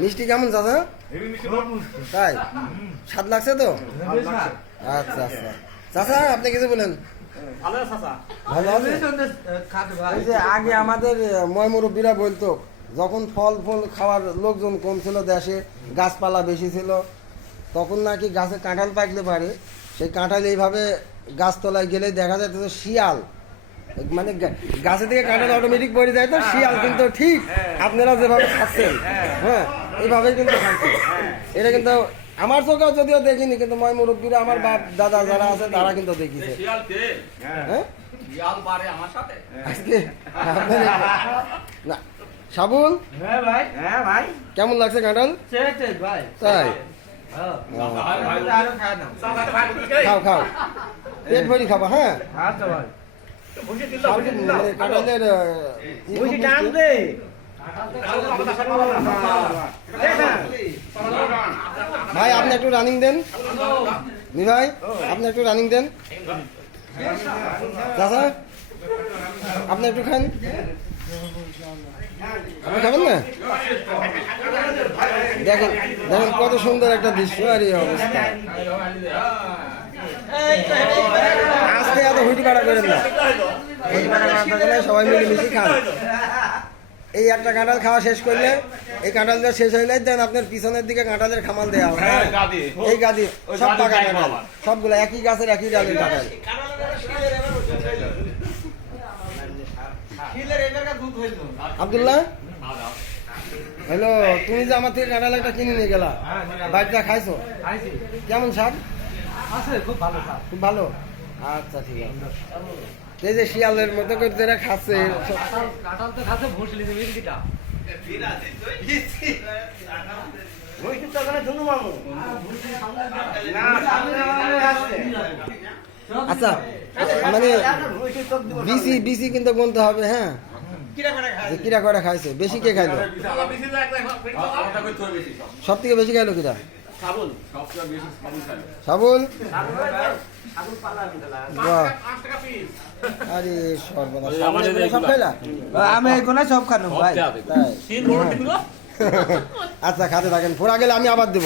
মিষ্টি কেমন চাচা? তাই স্বাদ লাগছে তো? আচ্ছা আচ্ছা চাচা আপনি কিছু বলেন। ভালো আছে। এই যে আগে আমাদের ময়মুরব্বীরা বলতো যখন ফল ফল খাওয়ার লোকজন কম ছিল, দেশে গাছপালা বেশি ছিল, তখন নাকি গাছে কাঁঠাল পাকলে পারে সেই কাঁঠাল এইভাবে গাছতলায় গেলে দেখা যায় তো শিয়াল, মানে গাছে থেকে কাঁঠাল অটোমেটিক পড়ে যায়, তো শিয়াল কিন্তু ঠিক আপনারা যেভাবে খাচ্ছেন হ্যাঁ এইভাবেই কিন্তু খাচ্ছেন। এটা কিন্তু আমার চোখেও যদিও দেখিনি, কিন্তু ময় মুরব্বীরা আমার বাপ দাদা যারা আছে তারা কিন্তু দেখিছে। হ্যাঁ আজকে না সাবুল ভাই কেমন লাগছে কাঁঠাল? তাই খাও খাও পেট ভরি খাবা। হ্যাঁ কাঁঠালের ভাই আপনি একটু রানিং দেন, ভাই আপনি একটু রানিং দেন, দাদা আপনি একটু খান, আপনি খাবেন না? দেখেন দেখেন কত সুন্দর একটা দৃশ্য আর এই অবস্থা। আজকে এত হুইটি পাড়া করেন না, সবাই মিলে মিশি খান। এই একটা কাঁঠাল খাওয়া শেষ করলে, এই কাঁঠালটা শেষ হইলে দেন আপনার পিছনের দিকে কাঁঠালের খামাল দেওয়া হবে। এই গাদি সব পাকা কাঁঠাল, সবগুলো একই গাছের একই ডালের কাঁঠাল। আব্দুল্লাহ হ্যালো, তুমি যে আমার থেকে কাঁঠাল একটা কিনে নিয়ে গেলা, বাড়িটা খাইছো? কেমন স্বাদ? খুব ভালো। আচ্ছা ঠিক আছে। এই যে শিয়ালের মতো করে যারা খাচ্ছে, কাঁঠাল তো খাচ্ছে ভুসলি মিষ্টিটা। আচ্ছা মানে বিসি কিন্তু গুনতে হবে। হ্যাঁ কিরা কয়টা খাইছে? বেশি কে খাইলো? সব থেকে বেশি খাইলো কিরা? সাবুল। আরে সর্বনাশ, সব খাইলা? আমি এগুলো সব খানো ভাই। আচ্ছা খাতে থাকেন, ফোরা গেলে আমি আবার দেবো।